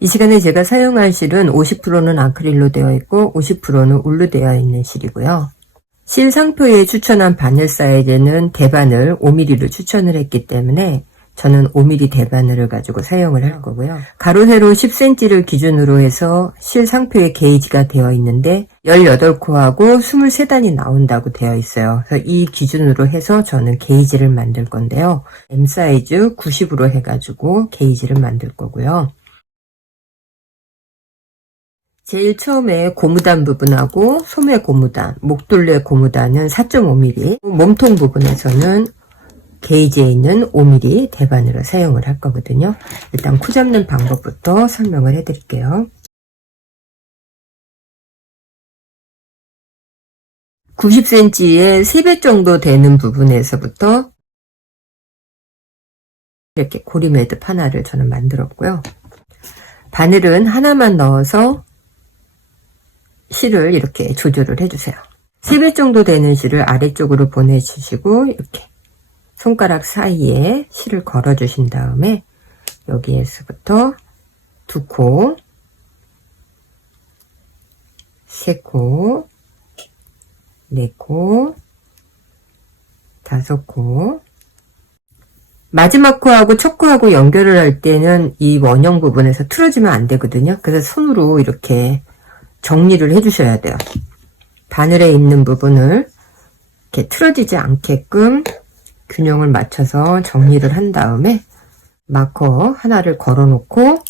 이 시간에 제가 사용할 실은 50%는 아크릴로 되어 있고 50%는 울로 되어 있는 실이고요. 실 상표에 추천한 바늘 사이즈는 대바늘 5mm를 추천을 했기 때문에 저는 5mm 대바늘을 가지고 사용을 할 거고요. 가로 세로 10cm를 기준으로 해서 실 상표에 게이지가 되어 있는데 18코하고 23단이 나온다고 되어 있어요. 그래서 이 기준으로 해서 저는 게이지를 만들 건데요. M 사이즈 90으로 해가지고 게이지를 만들 거고요. 제일 처음에 고무단 부분하고 소매 고무단, 목둘레 고무단은 4.5mm, 몸통 부분에서는 게이지에 있는 5mm 대바늘을 사용을 할 거거든요. 일단 코 잡는 방법부터 설명을 해 드릴게요. 90cm에 3배 정도 되는 부분에서부터 이렇게 고리 매듭 하나를 저는 만들었고요. 바늘은 하나만 넣어서 실을 이렇게 조절을 해주세요. 3배 정도 되는 실을 아래쪽으로 보내주시고 이렇게 손가락 사이에 실을 걸어 주신 다음에 여기에서부터 2코, 3코, 4코, 5코, 마지막 코하고 첫 코하고 연결을 할 때는 이 원형 부분에서 틀어지면 안 되거든요. 그래서 손으로 이렇게 정리를 해 주셔야 돼요. 바늘에 있는 부분을 이렇게 틀어지지 않게끔 균형을 맞춰서 정리를 한 다음에 마커 하나를 걸어 놓고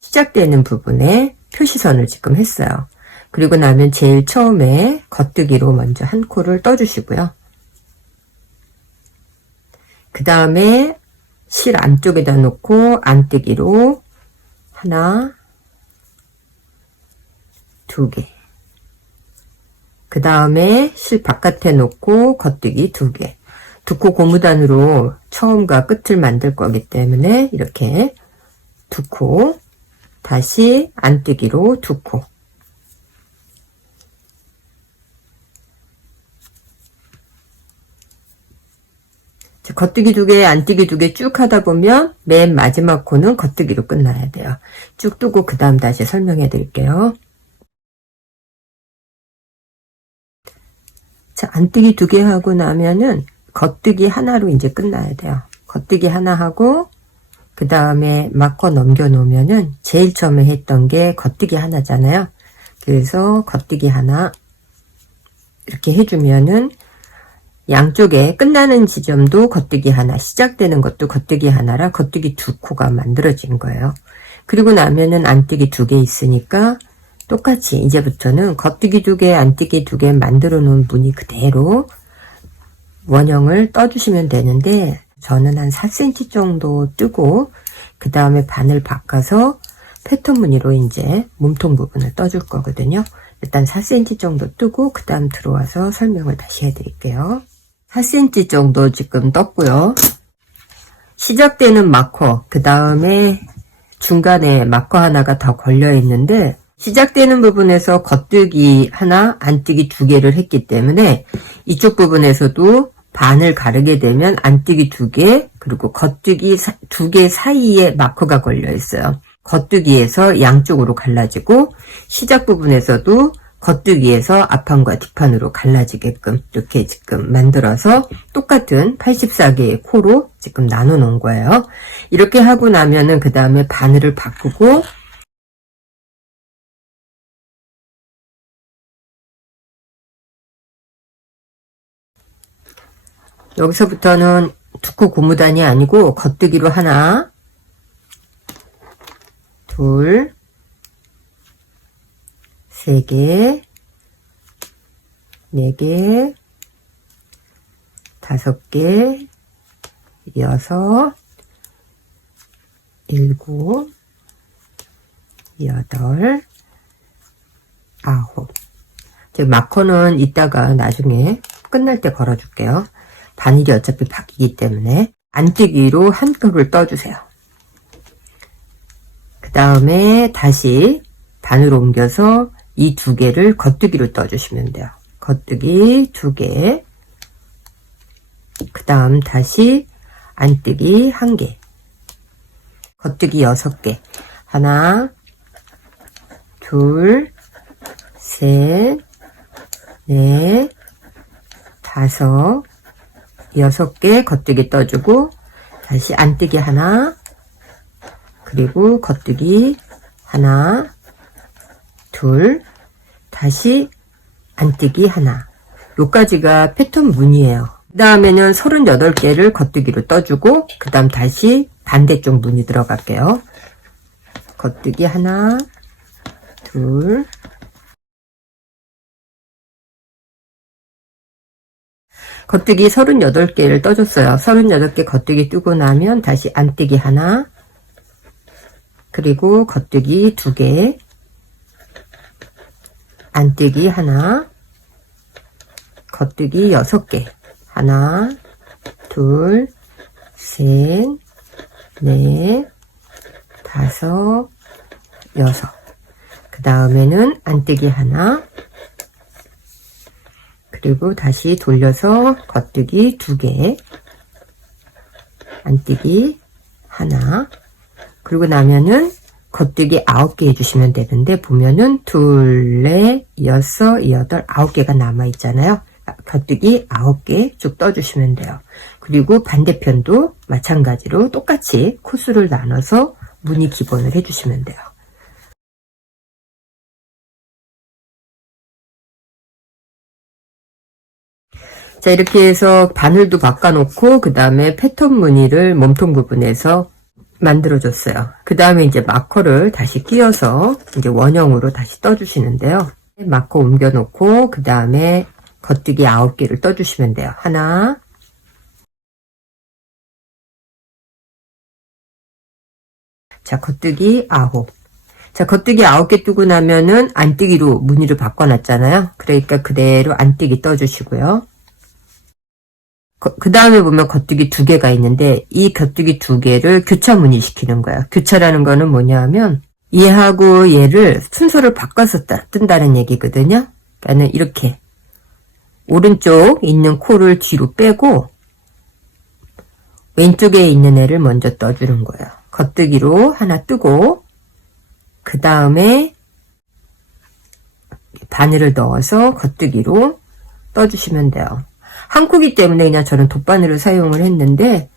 시작되는 부분에 표시선을 지금 했어요. 그리고 나면 제일 처음에 겉뜨기로 먼저 한 코를 떠 주시고요. 그 다음에 실 안쪽에다 놓고 안뜨기로 하나, 2개. 그 다음에 실 바깥에 놓고 겉뜨기 2개. 2코 고무단으로 처음과 끝을 만들 거기 때문에 이렇게 2코, 다시 안뜨기로 2코. 겉뜨기 2개, 안뜨기 2개 쭉 하다 보면 맨 마지막 코는 겉뜨기로 끝나야 돼요. 쭉 뜨고 그 다음 다시 설명해 드릴게요. 자, 안뜨기 2개 하고 나면은 겉뜨기 하나로 이제 끝나야 돼요. 겉뜨기 하나 하고 그 다음에 마커 넘겨 놓으면은 제일 처음에 했던 게 겉뜨기 하나잖아요. 그래서 겉뜨기 하나 이렇게 해주면은 양쪽에 끝나는 지점도 겉뜨기 하나, 시작되는 것도 겉뜨기 하나라 겉뜨기 2코가 만들어진 거예요. 그리고 나면은 안뜨기 2개 있으니까 똑같이 이제부터는 겉뜨기 2개, 안뜨기 2개 만들어 놓은 무늬 그대로 원형을 떠주시면 되는데 저는 한 4cm 정도 뜨고 그 다음에 바늘 바꿔서 패턴 무늬로 이제 몸통 부분을 떠줄 거거든요. 일단 4cm 정도 뜨고 그 다음 들어와서 설명을 다시 해드릴게요. 4cm 정도 지금 떴고요. 시작되는 마커, 그 다음에 중간에 마커 하나가 더 걸려 있는데 시작되는 부분에서 겉뜨기 하나, 안뜨기 2개를 했기 때문에 이쪽 부분에서도 반을 가르게 되면 안뜨기 2개, 그리고 겉뜨기 2개 사이에 마커가 걸려 있어요. 겉뜨기에서 양쪽으로 갈라지고 시작 부분에서도 겉뜨기에서 앞판과 뒷판으로 갈라지게끔 이렇게 지금 만들어서 똑같은 84개의 코로 지금 나눠 놓은 거예요. 이렇게 하고 나면은 그 다음에 바늘을 바꾸고 여기서부터는 2코 고무단이 아니고 겉뜨기로 하나, 둘, 3개, 4개, 5개, 6, 7, 8, 9. 마커는 이따가 나중에 끝날 때 걸어줄게요. 바늘이 어차피 바뀌기 때문에 안뜨기로 한 컵을 떠주세요. 그 다음에 다시 바늘 옮겨서 이 2개를 겉뜨기로 떠주시면 돼요. 겉뜨기 2개, 그 다음 다시 안뜨기 1개, 겉뜨기 6개, 하나, 둘, 셋, 넷, 다섯, 6개 겉뜨기 떠주고 다시 안뜨기 하나, 그리고 겉뜨기 하나, 둘, 다시 안뜨기 하나. 요까지가 패턴 무늬예요. 그 다음에는 38개를 겉뜨기로 떠주고 그 다음 다시 반대쪽 무늬 들어갈게요. 겉뜨기 하나, 둘, 겉뜨기 38개를 떠줬어요. 38개 겉뜨기 뜨고 나면 다시 안뜨기 하나, 그리고 겉뜨기 2개, 안뜨기 하나, 겉뜨기 6개, 하나, 둘, 셋, 넷, 다섯, 여섯. 그 다음에는 안뜨기 하나, 그리고 다시 돌려서 겉뜨기 2개, 안뜨기 하나, 그리고 나면은 겉뜨기 9개 해주시면 되는데, 보면은 둘, 넷, 여섯, 여덟, 9개가 남아있잖아요. 겉뜨기 9개 쭉 떠주시면 돼요. 그리고 반대편도 마찬가지로 똑같이 코스를 나눠서 무늬 기본을 해주시면 돼요. 자, 이렇게 해서 바늘도 바꿔놓고 그 다음에 패턴 무늬를 몸통 부분에서 만들어줬어요. 그 다음에 이제 마커를 다시 끼워서 이제 원형으로 다시 떠주시는데요. 마커 옮겨놓고 그 다음에 겉뜨기 9개를 떠주시면 돼요. 하나, 자, 겉뜨기 9. 자, 겉뜨기 9개 뜨고 나면은 안뜨기로 무늬를 바꿔놨잖아요. 그러니까 그대로 안뜨기 떠주시고요. 그 다음에 보면 겉뜨기 2개가 있는데 이 겉뜨기 2개를 교차 무늬 시키는 거예요. 교차라는 거는 뭐냐 하면 얘하고 얘를 순서를 바꿔서 뜬다는 얘기거든요. 그러니까 이렇게 오른쪽 있는 코를 뒤로 빼고 왼쪽에 있는 애를 먼저 떠주는 거예요. 겉뜨기로 하나 뜨고 그 다음에 바늘을 넣어서 겉뜨기로 떠주시면 돼요. 한 코기 때문에 그냥 저는 돗바늘을 사용을 했는데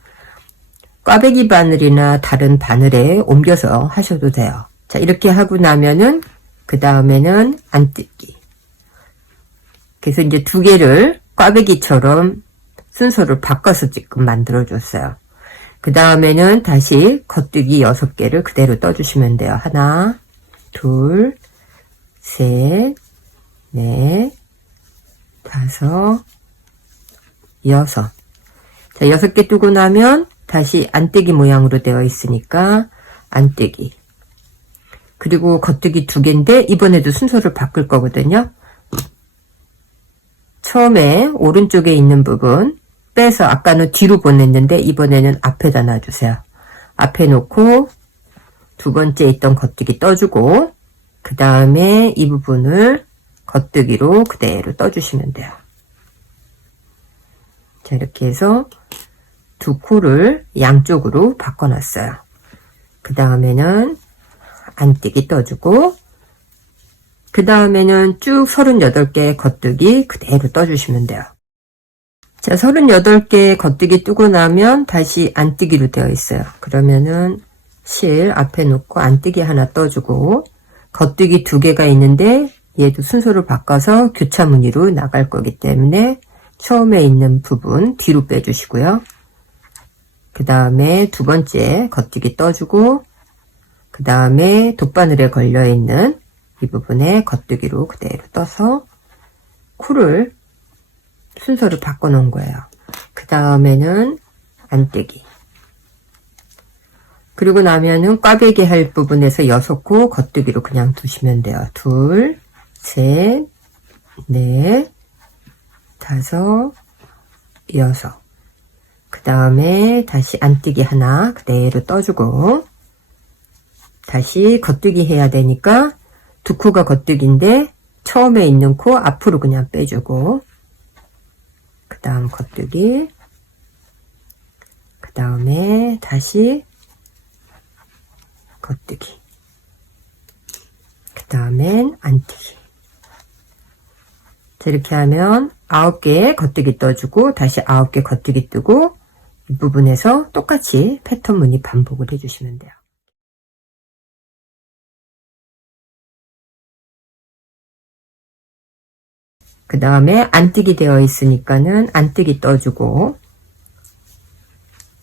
꽈배기 바늘이나 다른 바늘에 옮겨서 하셔도 돼요. 자, 이렇게 하고 나면은 그 다음에는 안뜨기. 그래서 이제 2개를 꽈배기처럼 순서를 바꿔서 지금 만들어 줬어요. 그 다음에는 다시 겉뜨기 6개를 그대로 떠주시면 돼요. 하나, 둘, 셋, 넷, 다섯, 여섯. 자, 6개 뜨고 나면 다시 안뜨기 모양으로 되어 있으니까 안뜨기. 그리고 겉뜨기 2개인데 이번에도 순서를 바꿀 거거든요. 처음에 오른쪽에 있는 부분 빼서 아까는 뒤로 보냈는데 이번에는 앞에다 놔주세요. 앞에 놓고 2번째 있던 겉뜨기 떠주고 그 다음에 이 부분을 겉뜨기로 그대로 떠주시면 돼요. 자, 이렇게 해서 2코를 양쪽으로 바꿔놨어요. 그 다음에는 안뜨기 떠주고 그 다음에는 쭉 38개 겉뜨기 그대로 떠주시면 돼요. 자, 38개 겉뜨기 뜨고 나면 다시 안뜨기로 되어 있어요. 그러면은 실 앞에 놓고 안뜨기 하나 떠주고 겉뜨기 2개가 있는데 얘도 순서를 바꿔서 교차 무늬로 나갈 거기 때문에 처음에 있는 부분 뒤로 빼주시고요. 그 다음에 2번째 겉뜨기 떠주고 그 다음에 돗바늘에 걸려있는 이 부분에 겉뜨기로 그대로 떠서 코를 순서를 바꿔 놓은 거예요. 그 다음에는 안뜨기. 그리고 나면은 꽈배기 할 부분에서 6코 겉뜨기로 그냥 두시면 돼요. 둘, 셋, 넷, 다섯, 여섯. 그 다음에 다시 안뜨기 하나 그대로 떠주고 다시 겉뜨기 해야 되니까 2코가 겉뜨기인데 처음에 있는 코 앞으로 그냥 빼주고 그 다음 겉뜨기 그 다음에 다시 겉뜨기 그 다음엔 안뜨기. 자, 이렇게 하면 9개 겉뜨기 떠주고 다시 9개 겉뜨기 뜨고 이 부분에서 똑같이 패턴 무늬 반복을 해주시면 돼요. 그 다음에 안뜨기 되어 있으니까는 안뜨기 떠주고,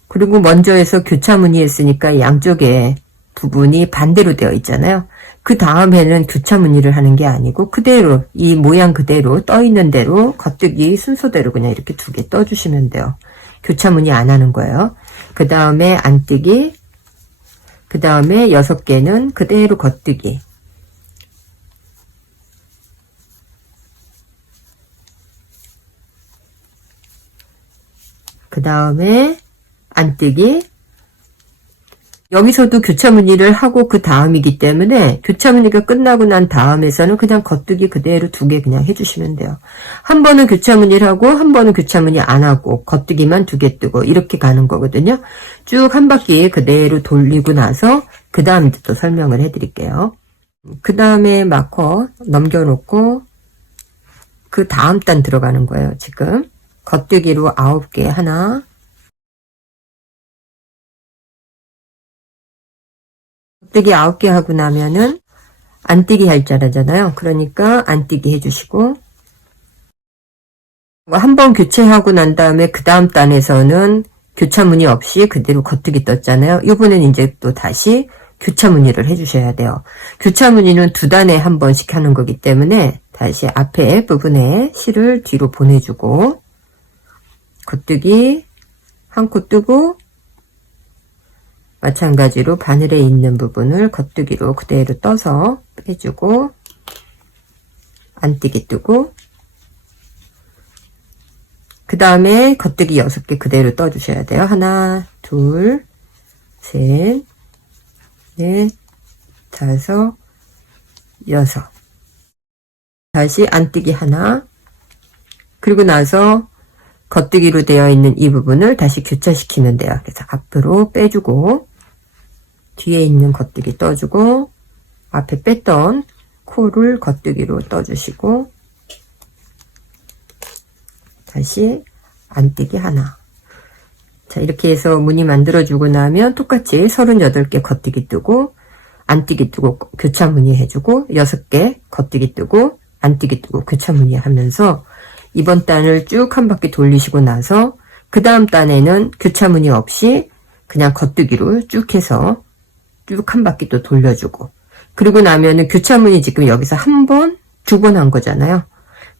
그리고 먼저 해서 교차 무늬 했으니까 양쪽에 부분이 반대로 되어 있잖아요. 그 다음에는 교차 무늬를 하는 게 아니고 그대로 이 모양 그대로 떠 있는 대로 겉뜨기 순서대로 그냥 이렇게 2개 떠주시면 돼요. 교차 무늬 안 하는 거예요. 그 다음에 안뜨기, 그 다음에 6개는 그대로 겉뜨기. 그 다음에 안뜨기. 여기서도 교차 무늬를 하고 그 다음이기 때문에 교차 무늬가 끝나고 난 다음에서는 그냥 겉뜨기 그대로 2개 그냥 해주시면 돼요. 한 번은 교차 무늬를 하고 한 번은 교차 무늬 안 하고 겉뜨기만 2개 뜨고 이렇게 가는 거거든요. 쭉 한 바퀴 그대로 돌리고 나서 그 다음 이제 또 설명을 해드릴게요. 그 다음에 마커 넘겨놓고 그 다음 단 들어가는 거예요. 지금 겉뜨기로 9개 하나, 겉뜨기 9개 하고 나면은 안뜨기 할 자라잖아요. 그러니까 안뜨기 해주시고, 한 번 교체하고 난 다음에 그 다음 단에서는 교차 무늬 없이 그대로 겉뜨기 떴잖아요. 이번엔 이제 또 다시 교차 무늬를 해주셔야 돼요. 교차 무늬는 2단에 한 번씩 하는 거기 때문에 다시 앞에 부분에 실을 뒤로 보내주고 겉뜨기 한 코 뜨고 마찬가지로 바늘에 있는 부분을 겉뜨기로 그대로 떠서 빼주고 안뜨기 뜨고 그 다음에 겉뜨기 6개 그대로 떠주셔야 돼요. 하나, 둘, 셋, 넷, 다섯, 여섯. 다시 안뜨기 하나. 그리고 나서 겉뜨기로 되어 있는 이 부분을 다시 교차시키면 돼요. 그래서 앞으로 빼주고 뒤에 있는 겉뜨기 떠주고 앞에 뺐던 코를 겉뜨기로 떠주시고 다시 안뜨기 하나. 자, 이렇게 해서 무늬 만들어주고 나면 똑같이 38개 겉뜨기 뜨고 안뜨기 뜨고 교차 무늬 해주고 6개 겉뜨기 뜨고 안뜨기 뜨고 교차 무늬 하면서 이번 단을 쭉 한 바퀴 돌리시고 나서 그 다음 단에는 교차 무늬 없이 그냥 겉뜨기로 쭉 해서 쭉 한 바퀴 또 돌려주고 그리고 나면은 교차 무늬 지금 여기서 한 번, 2번 한 거잖아요.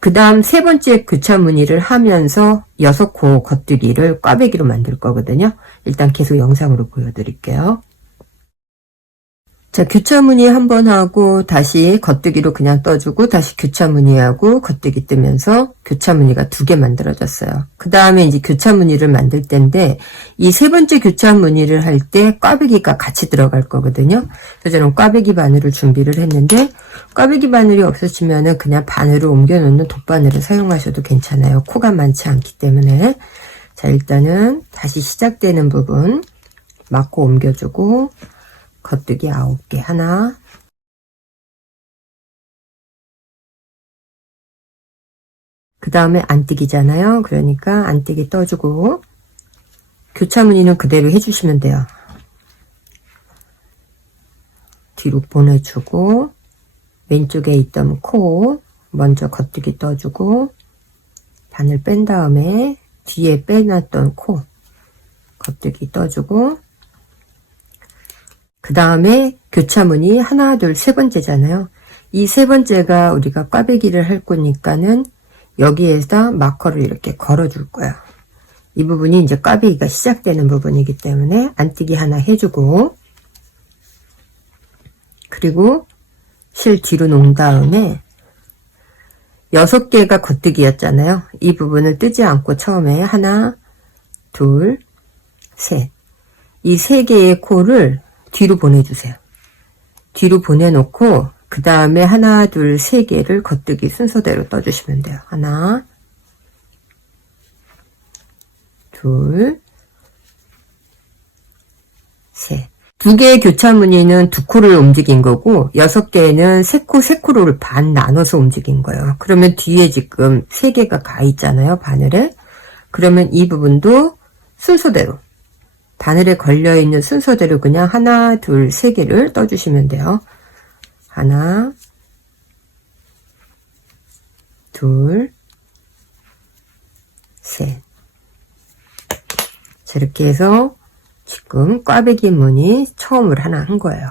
그 다음 3번째 교차 무늬를 하면서 6코 겉뜨기를 꽈배기로 만들 거거든요. 일단 계속 영상으로 보여드릴게요. 자, 교차 무늬 한 번 하고 다시 겉뜨기로 그냥 떠주고 다시 교차 무늬하고 겉뜨기 뜨면서 교차 무늬가 2개 만들어졌어요. 그 다음에 이제 교차 무늬를 만들 텐데 이 3번째 교차 무늬를 할 때 꽈배기가 같이 들어갈 거거든요. 그래서 저는 꽈배기 바늘을 준비를 했는데 꽈배기 바늘이 없으시면은 그냥 바늘을 옮겨 놓는 돗바늘을 사용하셔도 괜찮아요. 코가 많지 않기 때문에. 자, 일단은 다시 시작되는 부분 맞고 옮겨주고 겉뜨기 9개 하나, 그 다음에 안뜨기잖아요. 그러니까 안뜨기 떠주고 교차 무늬는 그대로 해주시면 돼요. 뒤로 보내주고 왼쪽에 있던 코 먼저 겉뜨기 떠주고 바늘 뺀 다음에 뒤에 빼놨던 코 겉뜨기 떠주고 그 다음에 교차 무늬 하나, 둘, 3번째잖아요. 이 3번째가 우리가 꽈배기를 할 거니까는 여기에다 마커를 이렇게 걸어줄 거야. 이 부분이 이제 꽈배기가 시작되는 부분이기 때문에 안뜨기 하나 해주고 그리고 실 뒤로 놓은 다음에 6개가 겉뜨기였잖아요. 이 부분을 뜨지 않고 처음에 하나, 둘, 셋. 이 3개의 코를 뒤로 보내주세요. 뒤로 보내놓고 그 다음에 하나, 둘, 3개를 겉뜨기 순서대로 떠주시면 돼요. 하나, 둘, 셋. 두 개의 교차 무늬는 두 코를 움직인 거고 6개는 세 코를 반 나눠서 움직인 거예요. 그러면 뒤에 지금 3개가 가 있잖아요. 바늘에. 그러면 이 부분도 순서대로 바늘에 걸려있는 순서대로 그냥 하나, 둘, 3개를 떠주시면 돼요. 하나, 둘, 셋. 저렇게 해서 지금 꽈배기 무늬 처음으로 하나 한 거예요.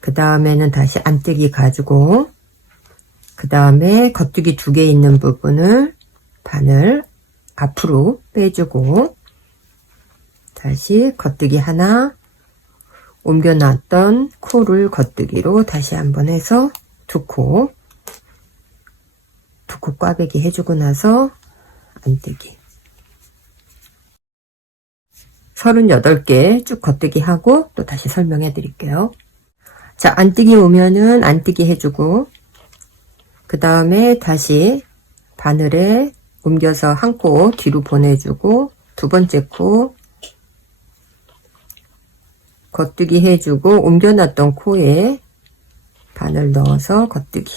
그 다음에는 다시 안뜨기 가지고 그 다음에 겉뜨기 2개 있는 부분을 바늘 앞으로 빼주고 다시 겉뜨기 하나 옮겨놨던 코를 겉뜨기로 다시 한번 해서 2코 꽈배기 해주고 나서 안뜨기 38개 쭉 겉뜨기 하고 또 다시 설명해 드릴게요. 자, 안뜨기 오면은 안뜨기 해주고 그 다음에 다시 바늘에 옮겨서 한 코 뒤로 보내주고 두 번째 코 겉뜨기 해주고 옮겨놨던 코에 바늘 넣어서 겉뜨기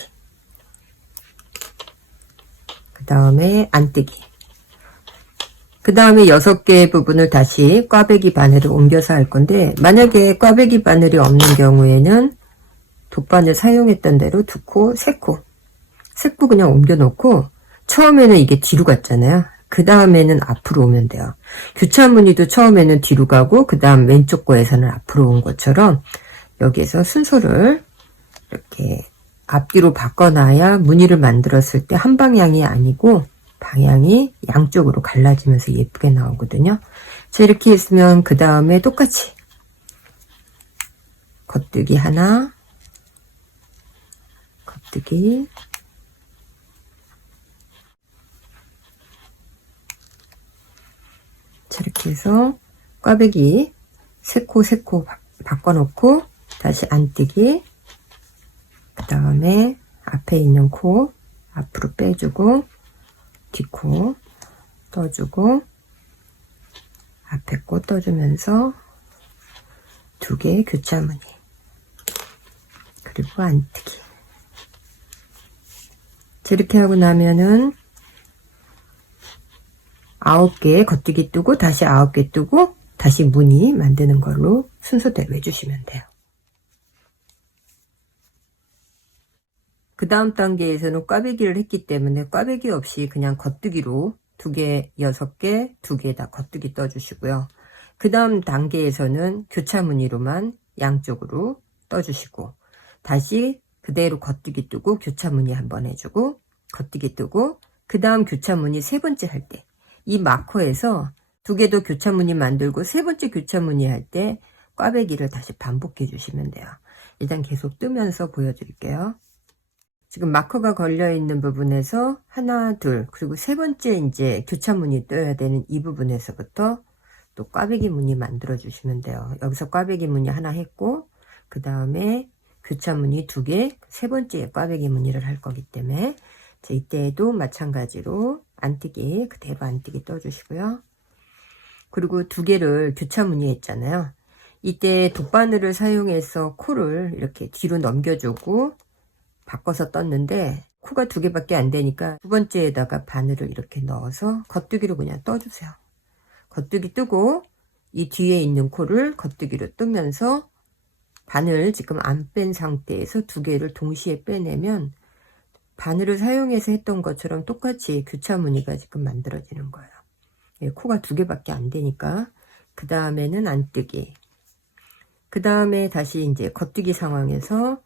그 다음에 안뜨기 그 다음에 6개의 부분을 다시 꽈배기 바늘을 옮겨서 할 건데 만약에 꽈배기 바늘이 없는 경우에는 돗바늘 사용했던 대로 2코, 3코 그냥 옮겨 놓고 처음에는 이게 뒤로 갔잖아요. 그 다음에는 앞으로 오면 돼요. 교차 무늬도 처음에는 뒤로 가고 그 다음 왼쪽 거에서는 앞으로 온 것처럼 여기에서 순서를 이렇게 앞뒤로 바꿔놔야 무늬를 만들었을 때 한 방향이 아니고 방향이 양쪽으로 갈라지면서 예쁘게 나오거든요. 자, 이렇게 했으면 그 다음에 똑같이 겉뜨기 하나, 겉뜨기 이렇게 해서 꽈배기 3코 바꿔놓고 다시 안뜨기 그 다음에 앞에 있는 코 앞으로 빼주고 뒷코 떠주고 앞에 코 떠주면서 2개 교차 무늬 그리고 안뜨기 이렇게 하고 나면은 9개 겉뜨기 뜨고 다시 9개 뜨고 다시 무늬 만드는 걸로 순서대로 해주시면 돼요. 그 다음 단계에서는 꽈배기를 했기 때문에 꽈배기 없이 그냥 겉뜨기로 2개, 6개, 2개 다 겉뜨기 떠주시고요. 그 다음 단계에서는 교차 무늬로만 양쪽으로 떠주시고 다시 그대로 겉뜨기 뜨고 교차 무늬 한번 해주고 겉뜨기 뜨고 그 다음 교차 무늬 3번째 할 때 이 마커에서 2개 더 교차 무늬 만들고 3번째 교차 무늬 할 때 꽈배기를 다시 반복해 주시면 돼요. 일단 계속 뜨면서 보여드릴게요. 지금 마커가 걸려 있는 부분에서 하나, 둘, 그리고 3번째 이제 교차 무늬 떠야 되는 이 부분에서부터 또 꽈배기 무늬 만들어 주시면 돼요. 여기서 꽈배기 무늬 하나 했고 그 다음에 교차 무늬 2개, 3번째 꽈배기 무늬를 할 거기 때문에 자, 이때에도 마찬가지로 안뜨기 그대로 안뜨기 떠주시고요. 그리고 2개를 교차 무늬 했잖아요. 이때 돗바늘을 사용해서 코를 이렇게 뒤로 넘겨주고 바꿔서 떴는데 코가 2개밖에 안 되니까 두 번째에다가 바늘을 이렇게 넣어서 겉뜨기로 그냥 떠주세요. 겉뜨기 뜨고 이 뒤에 있는 코를 겉뜨기로 뜨면서 바늘 지금 안 뺀 상태에서 2개를 동시에 빼내면 바늘을 사용해서 했던 것처럼 똑같이 교차 무늬가 지금 만들어지는 거예요. 예, 코가 2개밖에 안 되니까 그 다음에는 안뜨기 그 다음에 다시 이제 겉뜨기 상황에서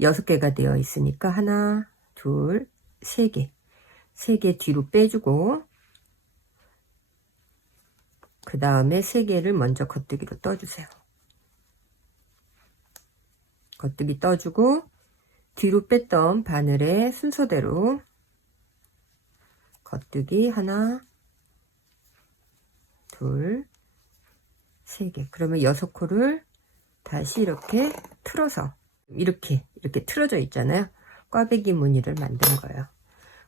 6개가 되어 있으니까 하나, 둘, 3개 3개 뒤로 빼주고 그 다음에 3개를 먼저 겉뜨기로 떠주세요. 겉뜨기 떠주고 뒤로 뺐던 바늘의 순서대로 겉뜨기 하나, 둘, 3개 그러면 6코를 다시 이렇게 틀어서 이렇게 틀어져 있잖아요. 꽈배기 무늬를 만든 거예요.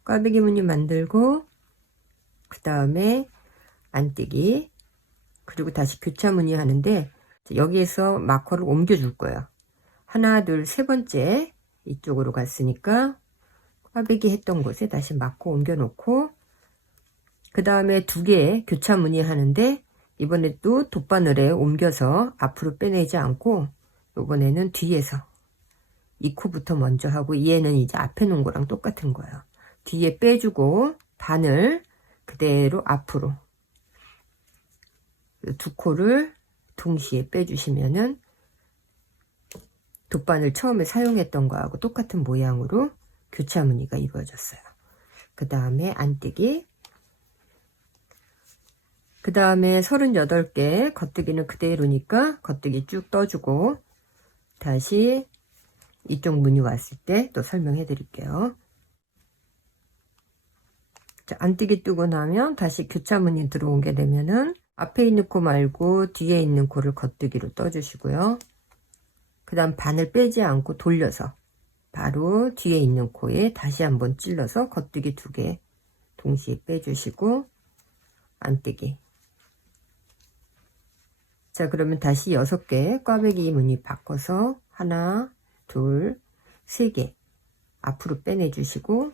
꽈배기 무늬 만들고 그 다음에 안뜨기 그리고 다시 교차 무늬 하는데 여기에서 마커를 옮겨줄 거예요. 하나, 둘, 세 번째 이쪽으로 갔으니까 꽈배기 했던 곳에 다시 마커 옮겨 놓고, 그 다음에 두 개의 교차 무늬하는데 이번에 또 돗바늘에 옮겨서 앞으로 빼내지 않고 이번에는 뒤에서 이 코부터 먼저 하고, 얘는 이제 앞에 놓은 거랑 똑같은 거예요. 뒤에 빼주고 바늘 그대로 앞으로 두 코를 동시에 빼주시면은 돗바늘 처음에 사용했던 거하고 똑같은 모양으로 교차 무늬가 이루어졌어요. 그 다음에 안뜨기, 그 다음에 38개 겉뜨기는 그대로니까 겉뜨기 쭉 떠주고, 다시 이쪽 무늬 왔을 때 또 설명해 드릴게요. 자, 안뜨기 뜨고 나면 다시 교차 무늬 들어오게 되면은 앞에 있는 코 말고 뒤에 있는 코를 겉뜨기로 떠주시고요. 그 다음 바늘 빼지 않고 돌려서 바로 뒤에 있는 코에 다시 한번 찔러서 겉뜨기 2개 동시에 빼주시고 안뜨기. 자, 그러면 다시 6개 꽈배기 무늬 바꿔서 하나, 둘, 3개 앞으로 빼내주시고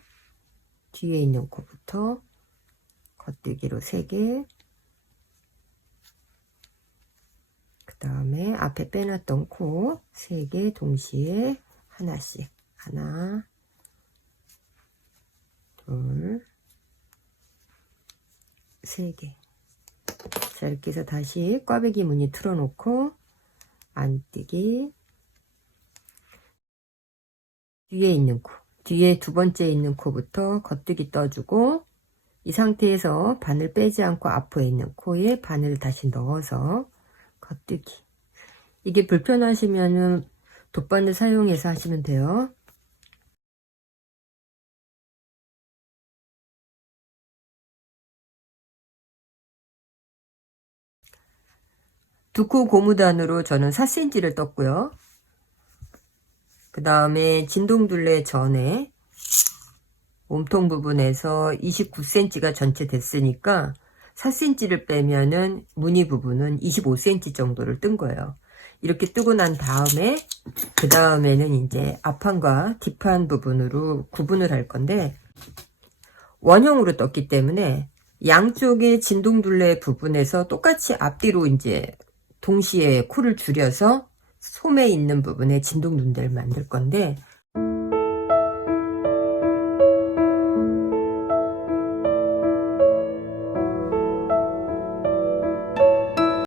뒤에 있는 코부터 겉뜨기로 3개, 그 다음에 앞에 빼놨던 코 3개 동시에 하나씩, 하나, 둘, 3개. 자, 이렇게 해서 다시 꽈배기 무늬 틀어놓고 안뜨기, 뒤에 있는 코, 뒤에 두 번째 있는 코부터 겉뜨기 떠주고, 이 상태에서 바늘 빼지 않고 앞에 있는 코에 바늘을 다시 넣어서 겉뜨기. 이게 불편하시면은 돗바늘 사용해서 하시면 돼요. 두 코 고무단으로 저는 4cm를 떴고요. 그 다음에 진동둘레 전에 몸통 부분에서 29cm가 전체 됐으니까 4cm를 빼면은 무늬 부분은 25cm 정도를 뜬 거예요. 이렇게 뜨고 난 다음에 그 다음에는 이제 앞판과 뒷판 부분으로 구분을 할 건데, 원형으로 떴기 때문에 양쪽의 진동둘레 부분에서 똑같이 앞뒤로 이제 동시에 코를 줄여서 솜에 있는 부분에 진동둘레를 만들 건데,